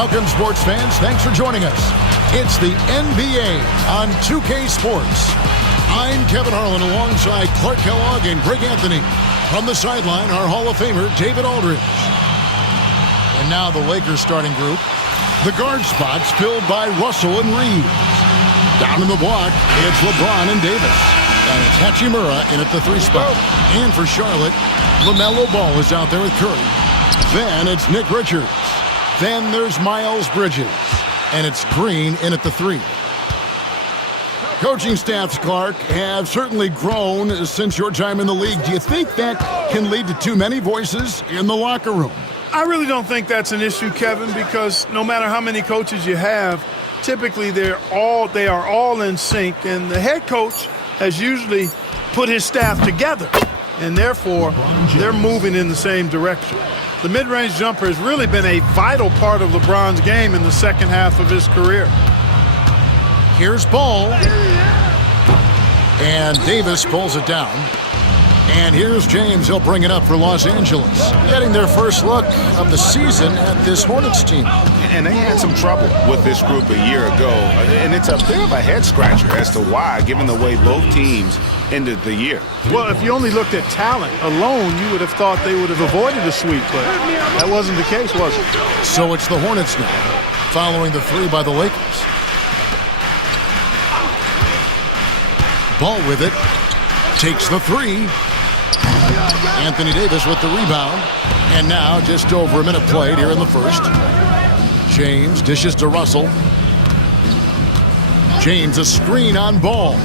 Welcome, sports fans. Thanks for joining us. It's the NBA on 2K Sports. I'm Kevin Harlan alongside Clark Kellogg and Greg Anthony. From the sideline, our Hall of Famer, David Aldridge. And now the Lakers starting group. The guard spots filled by Russell and Reeves. Down in the block, it's LeBron and Davis. And it's Hachimura in at the 3 spot. And for Charlotte, LaMelo Ball is out there with Curry. Then it's Nick Richards. Then there's Miles Bridges. And it's Green in at the 3. Coaching staffs, Clark, have certainly grown since your time in the league. Do you think that can lead to too many voices in the locker room? I really don't think that's an issue, Kevin, because no matter how many coaches you have, typically they are all in sync, and the head coach has usually put his staff together, and therefore they're moving in the same direction. The mid-range jumper has really been a vital part of LeBron's game in the second half of his career. Here's Ball. And Davis pulls it down. And here's James. He'll bring it up for Los Angeles. Getting their first look of the season at this Hornets team. And they had some trouble with this group a year ago. And it's a bit of a head-scratcher as to why, given the way both teams ended the year. Well, if you only looked at talent alone, you would have thought they would have avoided a sweep, but that wasn't the case, was it? So it's the Hornets now, following the 3 by the Lakers. Ball with it. Takes the 3. Anthony Davis with the rebound. And now just over a minute played here in the first. James dishes to Russell. James a screen on Ball.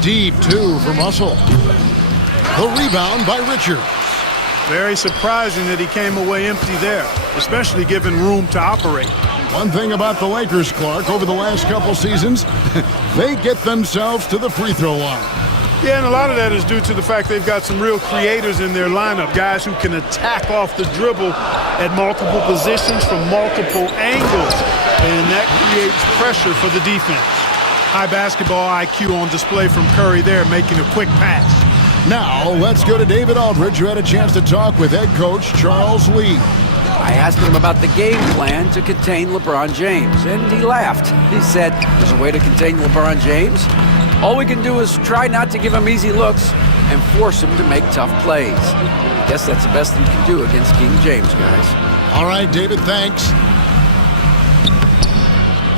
Deep 2 from Russell. The rebound by Richards. Very surprising that he came away empty there, especially given room to operate. One thing about the Lakers, Clark, over the last couple seasons, they get themselves to the free throw line. Yeah, and a lot of that is due to the fact they've got some real creators in their lineup, guys who can attack off the dribble at multiple positions from multiple angles, and that creates pressure for the defense. High basketball IQ on display from Curry there, making a quick pass. Now, let's go to David Aldridge, who had a chance to talk with head coach Charles Lee. I asked him about the game plan to contain LeBron James, and he laughed. He said, there's a way to contain LeBron James. All we can do is try not to give him easy looks and force him to make tough plays. I guess that's the best you can do against King James, guys. All right, David, thanks.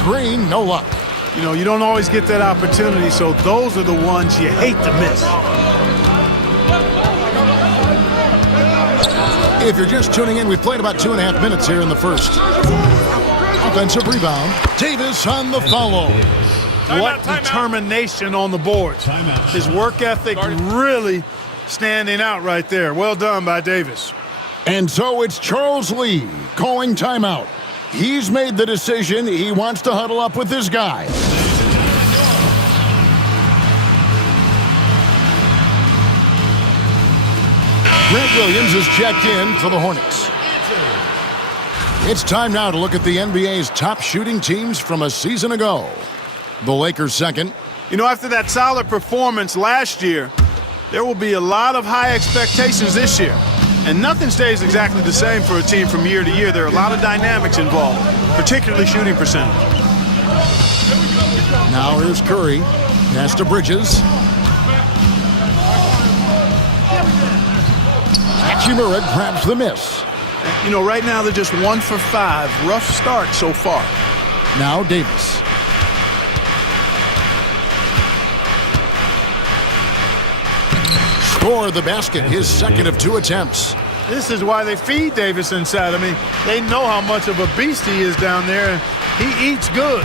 Green, no luck. You know, you don't always get that opportunity, so those are the ones you hate to miss. If you're just tuning in, we've played about 2.5 minutes here in the first. Offensive rebound. Davis on the follow. What determination on the boards. His work ethic really standing out right there. Well done by Davis. And so it's Charles Lee calling timeout. He's made the decision. He wants to huddle up with his guys. Grant Williams is checked in for the Hornets. It's time now to look at the NBA's top shooting teams from a season ago. The Lakers second. You know, after that solid performance last year, there will be a lot of high expectations this year. And nothing stays exactly the same for a team from year to year. There are a lot of dynamics involved, particularly shooting percentage. Now here's Curry. Pass to Bridges. Hachimura grabs the miss. You know, right now they're just 1 for 5. Rough start so far. Now Davis. Score the basket, his second of 2 attempts. This is why they feed Davis inside. I mean, they know how much of a beast he is down there. He eats good.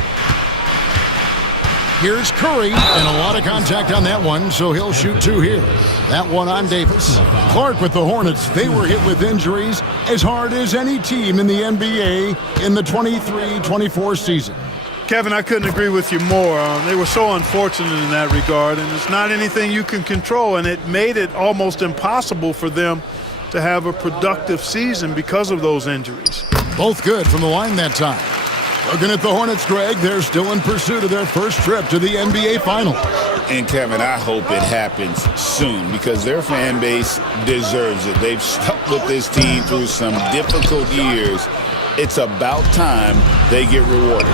Here's Curry, and a lot of contact on that one, so he'll shoot 2 here. That one on Davis. Clark with the Hornets, they were hit with injuries as hard as any team in the NBA in the 23-24 season. Kevin, I couldn't agree with you more. They were so unfortunate in that regard, and it's not anything you can control, and it made it almost impossible for them to have a productive season because of those injuries. Both good from the line that time. Looking at the Hornets, Greg, they're still in pursuit of their first trip to the NBA Finals. And, Kevin, I hope it happens soon because their fan base deserves it. They've stuck with this team through some difficult years. It's about time they get rewarded.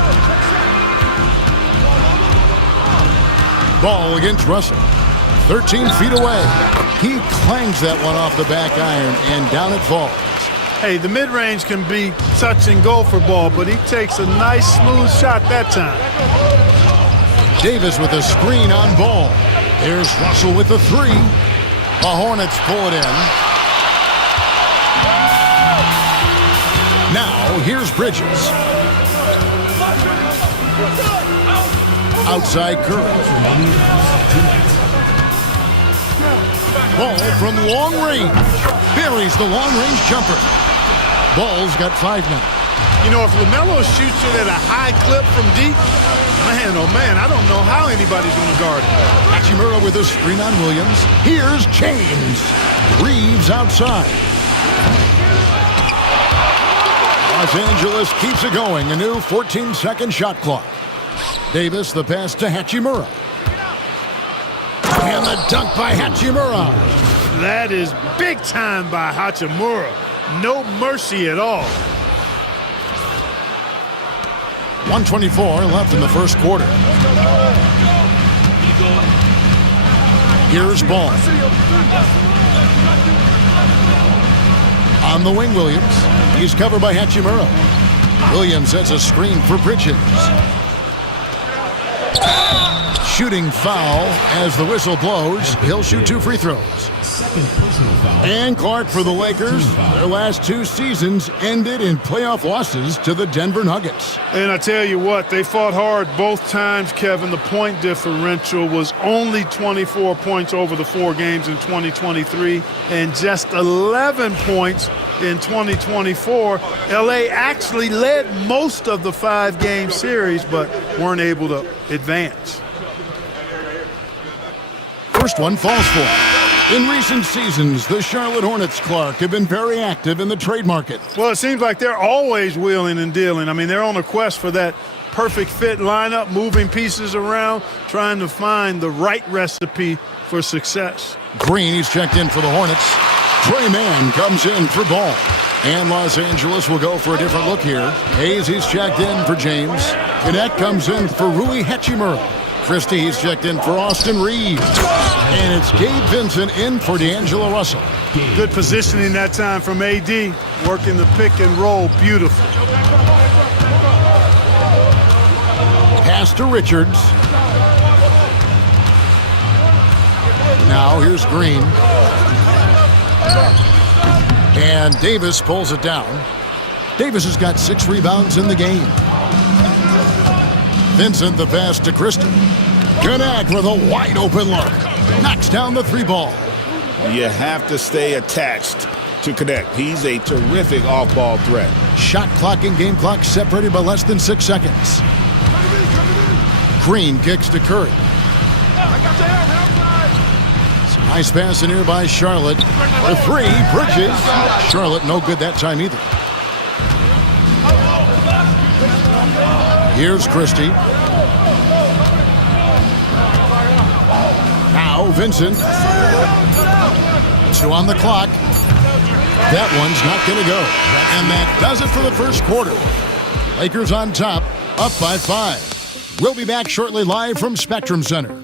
Ball against Russell. 13 feet away. He clangs that one off the back iron, and down it falls. Hey, the mid-range can be touch and go for Ball, but he takes a nice, smooth shot that time. Davis with a screen on Ball. There's Russell with the three. The Hornets pull it in. Now, here's Bridges. Outside Curry. Ball from long range. Buries the long-range jumper. Ball's got 5 now. You know, if LaMelo shoots it at a high clip from deep, man, oh man, I don't know how anybody's going to guard it. Hachimura with a screen on Williams. Here's James. Reeves outside. Los Angeles keeps it going. A new 14-second shot clock. Davis, the pass to Hachimura. And the dunk by Hachimura. That is big time by Hachimura. No mercy at all. 1:24 left in the first quarter. Here's Ball. On the wing, Williams. He's covered by Hachimura. Williams has a screen for Bridges. Shooting foul as the whistle blows. He'll shoot 2 free throws. And Clark for the Lakers. Their last 2 seasons ended in playoff losses to the Denver Nuggets. And I tell you what, they fought hard both times, Kevin. The point differential was only 24 points over the 4 games in 2023 and just 11 points in 2024. LA actually led most of the 5-game series, but weren't able to advance. First one falls for. In recent seasons, the Charlotte Hornets, Clark, have been very active in the trade market. Well, it seems like they're always wheeling and dealing. I mean, they're on a quest for that perfect fit lineup, moving pieces around, trying to find the right recipe for success. Green, he's checked in for the Hornets. Trey Mann comes in for Ball. And Los Angeles will go for a different look here. Hayes, he's checked in for James. Cadet comes in for Rui Hachimura. Christie, he's checked in for Austin Reeves. And it's Gabe Vincent in for D'Angelo Russell. Good positioning that time from AD, working the pick and roll beautifully. Pass to Richards. Now here's Green. And Davis pulls it down. Davis has got 6 rebounds in the game. Vincent, the pass to Christie. Connect with a wide open look. Knocks down the 3 ball. You have to stay attached to Connect. He's a terrific off-ball threat. Shot clock and game clock separated by less than 6 seconds. Green kicks to Curry. Nice pass in here by Charlotte. For 3, Bridges. Charlotte no good that time either. Here's Christie. Now Vincent. 2 on the clock. That one's not going to go. And that does it for the first quarter. Lakers on top, up by 5. We'll be back shortly live from Spectrum Center.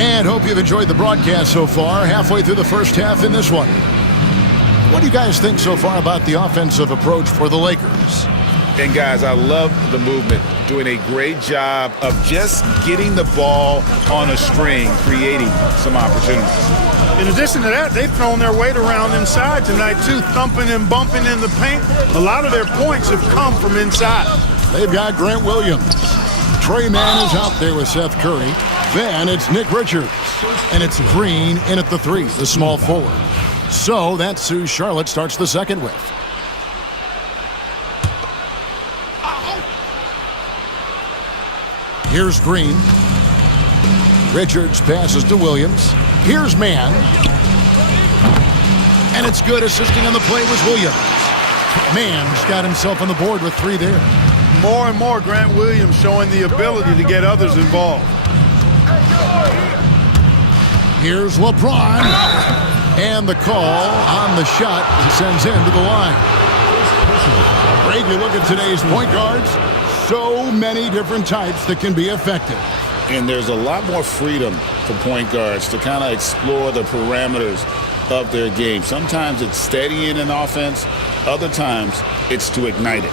And hope you've enjoyed the broadcast so far. Halfway through the first half in this one. What do you guys think so far about the offensive approach for the Lakers? And, guys, I love the movement. Doing a great job of just getting the ball on a string, creating some opportunities. In addition to that, they've thrown their weight around inside tonight, too, thumping and bumping in the paint. A lot of their points have come from inside. They've got Grant Williams. Trey Mann is out there with Seth Curry. Then it's Nick Richards. And it's Green in at the 3, the small forward. So that's who Charlotte starts the second with. Here's Green. Richards passes to Williams. Here's Mann. And it's good. Assisting on the play was Williams. Mann's got himself on the board with 3 there. More and more Grant Williams showing the ability to get others involved. Here's LeBron. And the call on the shot and sends him to the line. Greg, you look at today's point guards, so many different types that can be effective. And there's a lot more freedom for point guards to kind of explore the parameters of their game. Sometimes it's steadying an offense. Other times it's to ignite it.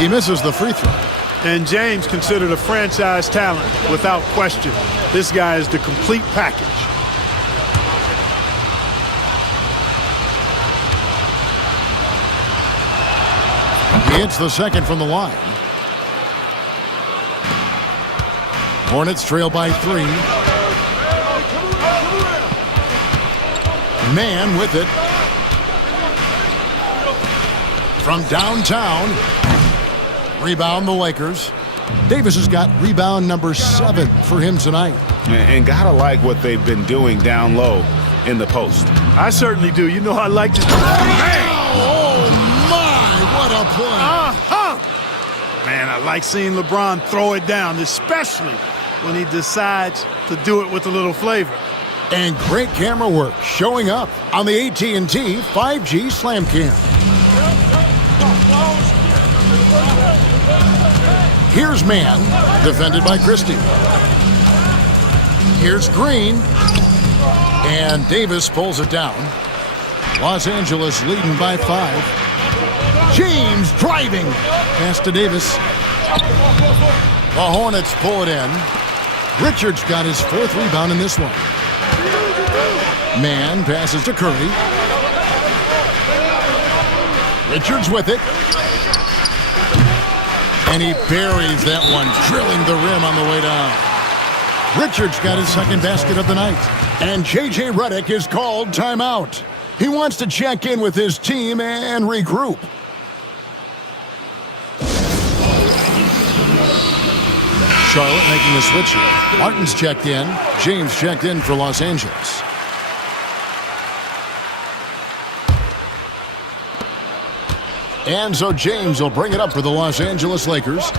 He misses the free throw. And James considered a franchise talent without question. This guy is the complete package. He hits the second from the line. Hornets trail by 3. Mann with it. From downtown. Rebound the Lakers. Davis has got rebound number 7 for him tonight. And gotta like what they've been doing down low in the post. I certainly do. You know I like to. Oh, my, what a play. Man, I like seeing LeBron throw it down, especially when he decides to do it with a little flavor. And great camera work showing up on the AT&T 5G Slam Cam. Here's Mann, defended by Christie. Here's Green. And Davis pulls it down. Los Angeles leading by 5. James driving. Pass to Davis. The Hornets pull it in. Richards got his 4th rebound in this one. Mann passes to Curry. Richards with it. And he buries that one, drilling the rim on the way down. Richards got his 2nd basket of the night. And J.J. Redick is called timeout. He wants to check in with his team and regroup. Charlotte making a switch here. Martin's checked in. James checked in for Los Angeles. And so James will bring it up for the Los Angeles Lakers.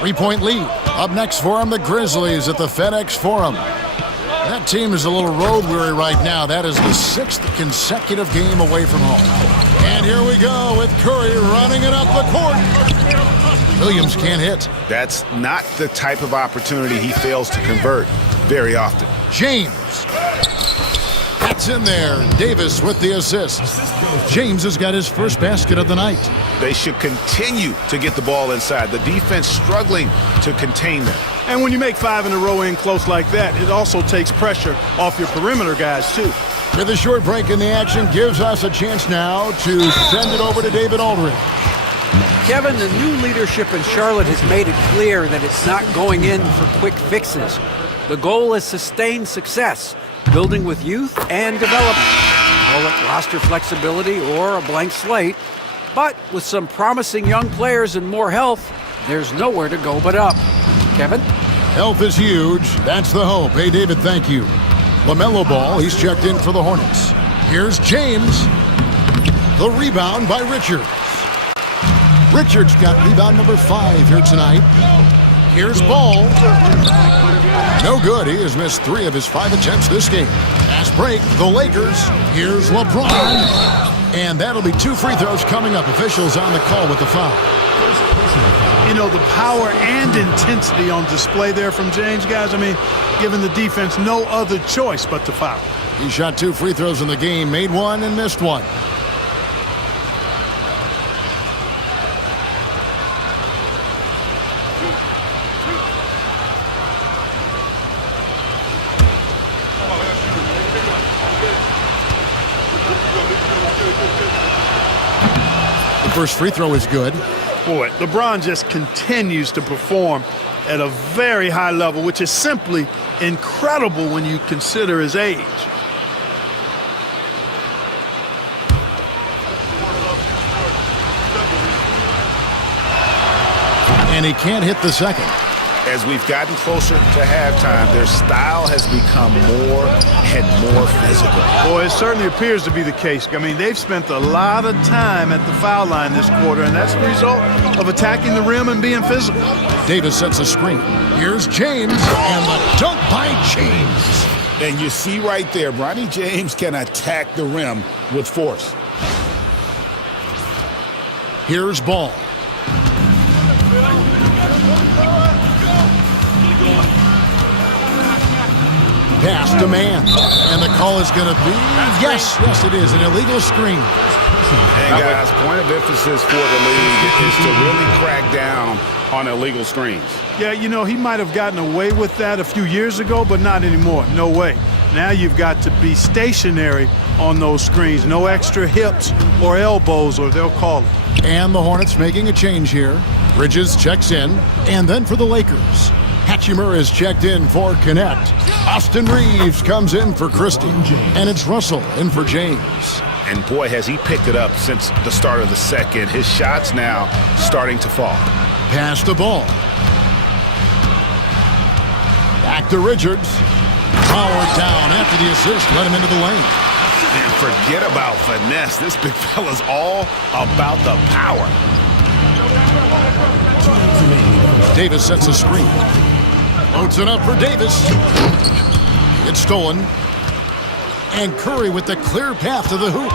3-point lead. Up next for him, the Grizzlies at the FedEx Forum. That team is a little road weary right now. That is the 6th consecutive game away from home. And here we go with Curry running it up the court. Williams can't hit. That's not the type of opportunity he fails to convert very often. James. That's in there. Davis with the assist. James has got his 1st basket of the night. They should continue to get the ball inside. The defense struggling to contain them. And when you make 5 in a row in close like that, it also takes pressure off your perimeter guys, too. With a short break in the action, gives us a chance now to send it over to David Aldridge. Kevin, the new leadership in Charlotte has made it clear that it's not going in for quick fixes. The goal is sustained success, building with youth and development. Call it roster flexibility or a blank slate. But with some promising young players and more health, there's nowhere to go but up. Kevin? Health is huge. That's the hope. Hey, David, thank you. LaMelo Ball, he's checked in for the Hornets. Here's James. The rebound by Richards. Richards got rebound number 5 here tonight. Here's Ball. No good. He has missed 3 of his 5 attempts this game. Fast break, the Lakers. Here's LeBron. And that'll be 2 free throws coming up. Officials on the call with the foul. You know, the power and intensity on display there from James, guys. I mean, giving the defense no other choice but to foul. He shot 2 free throws in the game, made 1 and missed 1. The first free throw is good. Boy, LeBron just continues to perform at a very high level, which is simply incredible when you consider his age. and he can't hit the second. As we've gotten closer to halftime, their style has become more and more physical. Boy, it certainly appears to be the case. I mean, they've spent a lot of time at the foul line this quarter, and that's the result of attacking the rim and being physical. Davis sets a screen. Here's James, and the dunk by James. And you see right there, Bronny James can attack the rim with force. Here's Ball. Pass to man. And the call is going to be, yes, it is, an illegal screen. And guys, point of emphasis for the league is to really crack down on illegal screens. Yeah, you know, he might have gotten away with that a few years ago, but not anymore. No way. Now you've got to be stationary on those screens. No extra hips or elbows, or they'll call it. And the Hornets making a change here. Bridges checks in, and then for the Lakers, Hachimura is checked in for Connect. Austin Reeves comes in for Christie, and it's Russell in for James. And boy, has he picked it up since the start of the second. His shots now starting to fall. Pass the ball. Back to Richards. Powered down after the assist, let him into the lane. And forget about finesse. This big fella's all about the power. Davis sets a screen. Loads it up for Davis. It's stolen. And Curry with the clear path to the hoop.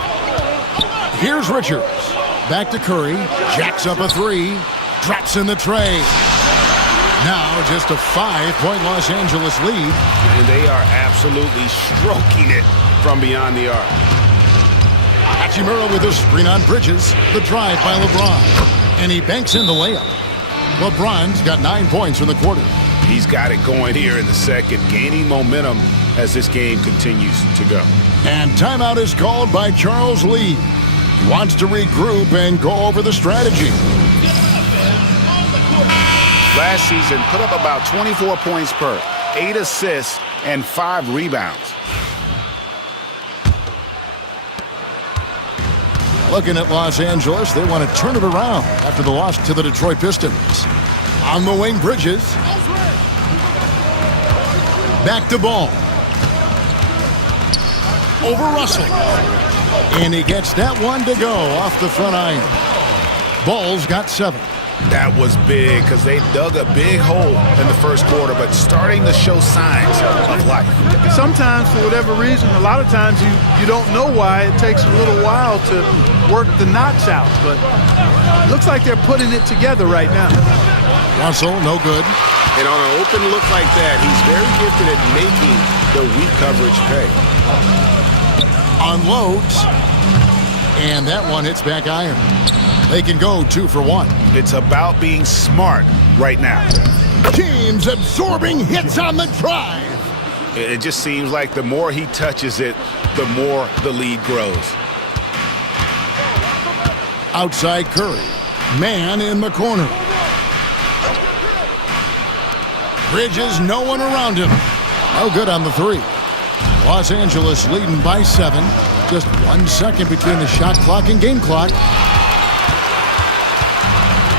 Here's Richards. Back to Curry. Jacks up a three. Drops in the tray. Now just a 5-point Los Angeles lead. And they are absolutely stroking it from beyond the arc. Hachimura with a screen on Bridges. The drive by LeBron. And he banks in the layup. LeBron's got 9 points in the quarter. He's got it going here in the second, gaining momentum as this game continues to go. And timeout is called by Charles Lee. He wants to regroup and go over the strategy. Last season, put up about 24 points per, 8 assists, and 5 rebounds. Looking at Los Angeles, they want to turn it around after the loss to the Detroit Pistons. On the wing, Bridges. Back to Ball. Over Russell. And he gets that one to go off the front iron. Ball's got 7. That was big because they dug a big hole in the first quarter, but starting to show signs of life. Sometimes, for whatever reason, a lot of times you don't know why. It takes a little while to work the knots out, but it looks like they're putting it together right now. Russell, no good. And on an open look like that, he's very gifted at making the weak coverage pay. Unloads. And that one hits back iron. They can go 2 for 1. It's about being smart right now. James absorbing hits on the drive. It just seems like the more he touches it, the more the lead grows. Outside Curry. Man in the corner. Bridges, no one around him. No good on the 3. Los Angeles leading by 7. Just 1 second between the shot clock and game clock.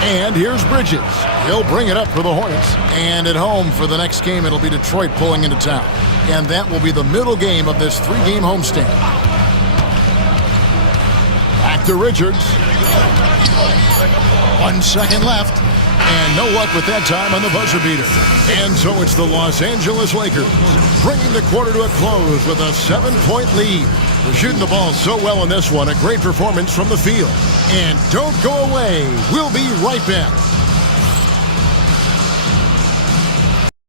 And here's Bridges. He'll bring it up for the Hornets. And at home for the next game, it'll be Detroit pulling into town. And that will be the middle game of this 3-game homestand. Back to Richards. 1 second left. And no luck with that time on the buzzer beater. And so it's the Los Angeles Lakers bringing the quarter to a close with a 7-point lead. They're shooting the ball so well in this one. A great performance from the field. And don't go away. We'll be right back.